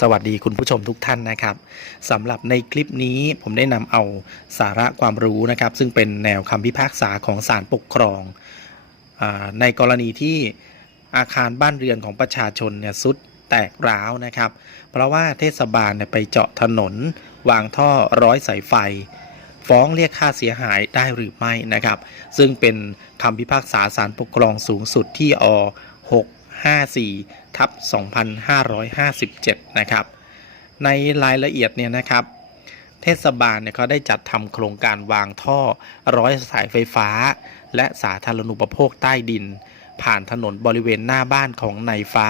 สวัสดีคุณผู้ชมทุกท่านนะครับสำหรับในคลิปนี้ผมได้นำเอาสาระความรู้นะครับ ซึ่งเป็นแนวคำพิพากษาของศาลปกครองอในกรณีที่อาคารบ้านเรือนของประชาชนเนี่ยสุดแตกร้าวนะครับ เพราะว่าเทศบาลเนี่ยไปเจาะถนน วางท่อร้อยสายไฟ ฟ้องเรียกค่าเสียหายได้หรือไม่นะครับ ซึ่งเป็นคำพิพากษาศาลปกครองสูงสุดที่อ 54ทับ2557 นะครับ ในรายละเอียดเนี่ยนะครับเทศบาลเนี่ยเขาได้จัดทำโครงการวางท่อร้อยสายไฟฟ้า และสาธารณูปโภคใต้ดิน ผ่านถนนบริเวณหน้าบ้านของนายฟ้า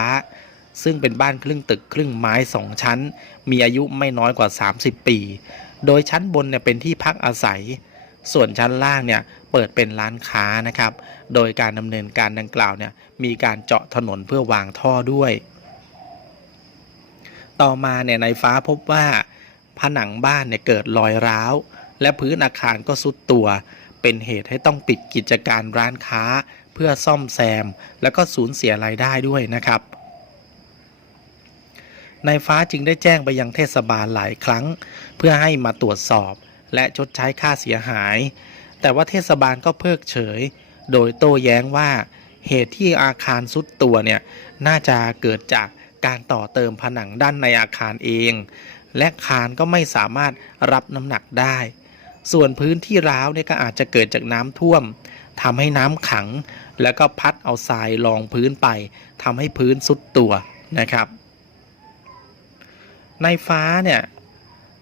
ซึ่งเป็นบ้านครึ่งตึกครึ่งไม้สองชั้น มีอายุไม่น้อยกว่า 30 ปี โดยชั้นบนเนี่ยเป็นที่พักอาศัย ส่วนชั้นล่างเนี่ย เปิดเป็นร้านค้านะครับ โดยการดำเนินการดังกล่าวเนี่ยมีการเจาะถนนเพื่อวางท่อด้วย ต่อมาเนี่ยนายฟ้าพบว่าผนังบ้านเนี่ยเกิดรอยร้าว และพื้นอาคารก็สุดตัว เป็นเหตุให้ต้องปิดกิจการร้านค้าเพื่อซ่อมแซม แล้วก็สูญเสียรายได้ด้วยนะครับนายฟ้าจึงได้แจ้งไปยังเทศบาลหลายครั้ง เพื่อให้มาตรวจสอบและชดใช้ค่าเสียหาย แต่ว่าเทศบาลก็เพิกเฉย โดยโต้แย้งว่าเหตุที่อาคารสุดตัวเนี่ยน่าจะเกิดจากการต่อเติมผนังด้านในอาคารเอง และคานก็ไม่สามารถรับน้ำหนักได้ ส่วนพื้นที่ร้าวเนี่ยก็อาจจะเกิดจากน้ำท่วมทำให้น้ำขัง แล้วก็พัดเอาทรายรองพื้นไปทำให้พื้นสุดตัวนะครับ ในฟ้าเนี่ย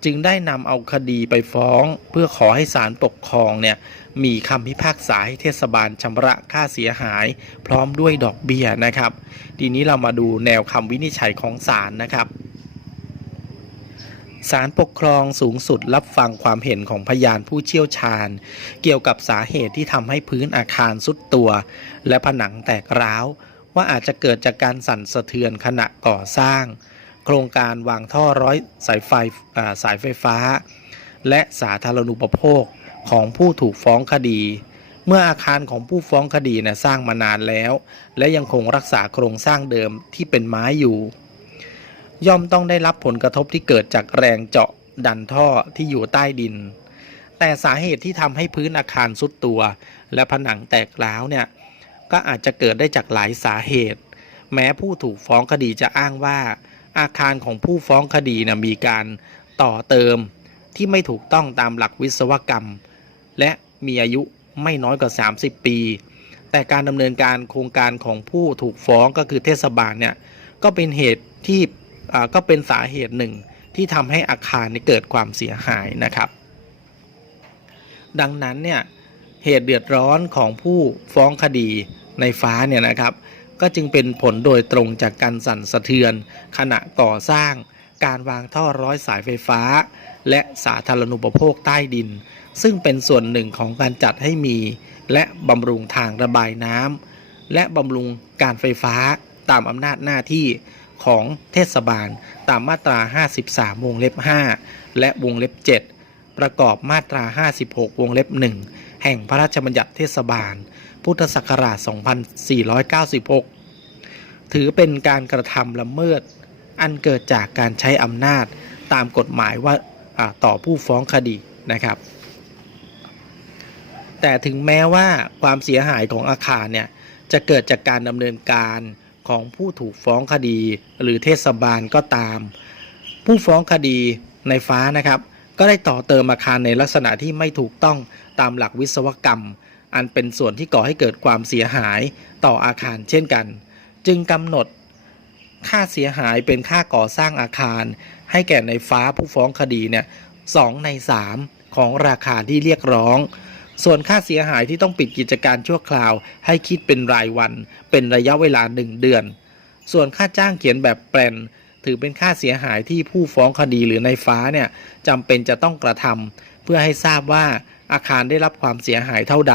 จึงได้นำเอาคดีไปฟ้อง เพื่อขอให้ศาลปกครองเนี่ยมีคำพิพากษาให้เทศบาลชำระค่าเสียหาย พร้อมด้วยดอกเบี้ยนะครับ ทีนี้เรามาดูแนวคำวินิจฉัยของศาลนะครับศาลปกครองสูงสุดรับฟังความเห็นของพยานผู้เชี่ยวชาญ เกี่ยวกับสาเหตุที่ทำให้พื้นอาคารสุดตัว และผนังแตกร้าว ว่าอาจจะเกิดจากการสั่นสะเทือนขณะก่อสร้าง ครงการวางท่อร้อยสายไฟสายไฟฟ้า และสาธารณูปโภคของผู้ถูกฟ้องคดี เมื่ออาคารของผู้ฟ้องคดีนะสร้างมานานแล้ว และยังคงรักษาโครงสร้างเดิมที่เป็นไม้อยู่ ย่อมต้องได้รับผลกระทบที่เกิดจากแรงเจาะดันท่อที่อยู่ใต้ดิน แต่สาเหตุที่ทำให้พื้นอาคารสุดตัว และผนังแตกร้าวเนี่ยก็อาจจะเกิดได้จากหลายสาเหตุ แม้ผู้ถูกฟ้องคดีจะอ้างว่า อาคารของผู้ฟ้องคดีนะมีการต่อเติมที่ไม่ถูกต้องตามหลักวิศวกรรม และมีอายุไม่น้อยกว่า 30 ปี แต่การดำเนินการโครงการของผู้ถูกฟ้องก็คือเทศบาลเนี่ยก็เป็นเหตุที่ก็เป็นสาเหตุหนึ่งที่ทำให้อาคารนี้เกิดความเสียหายนะครับ ดังนั้นเนี่ยเหตุเดือดร้อนของผู้ฟ้องคดีในฟ้าเนี่ยนะครับ ก็จึงเป็นผลโดยตรงจากการสั่นสะเทือน ขณะก่อสร้าง การวางท่อร้อยสายไฟฟ้า และสาธารณูปโภคใต้ดิน ซึ่งเป็นส่วนหนึ่งของการจัดให้มี และบำรุงทางระบายน้ำและบำรุงการไฟฟ้าตามอำนาจหน้าที่ของเทศบาลตามมาตรา 53 วงเล็บ 5 และวงเล็บ 7 ประกอบมาตรา 56 วงเล็บ 1 แห่งพระราชบัญญัติเทศบาล พุทธศักราช 2496 ถือเป็นการกระทำละเมิด อันเกิดจากการใช้อำนาจตามกฎหมายว่าอ่าต่อผู้ฟ้องคดีนะครับ แต่ถึงแม้ว่าความเสียหายของอาคารเนี่ยจะเกิดจากการดำเนินการของผู้ถูกฟ้องคดี หรือเทศบาลก็ตาม ผู้ฟ้องคดีในฟ้านะครับ ก็ได้ต่อเติมอาคารในลักษณะที่ไม่ถูกต้องตามหลักวิศวกรรม อันเป็นส่วนที่ก่อให้เกิดความเสียหายต่ออาคารเช่นกัน จึงกำหนด ค่าเสียหายเป็นค่าก่อสร้างอาคาร ให้แก่ในฟ้าผู้ฟ้องคดีเนี่ยสองในสามของราคาที่เรียกร้อง ส่วนค่าเสียหายที่ต้องปิดกิจการชั่วคราว ให้คิดเป็นรายวัน เป็นระยะเวลาหนึ่งเดือน ส่วนค่าจ้างเขียนแบบแปลนถือเป็นค่าเสียหายที่ผู้ฟ้องคดีหรือในฟ้าเนี่ยจำเป็นจะต้องกระทำเพื่อให้ทราบว่า อาคารได้รับความเสียหายเท่าใด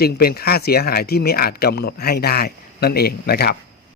จึงเป็นค่าเสียหายที่ไม่อาจกำหนดให้ได้นั่นเองนะครับ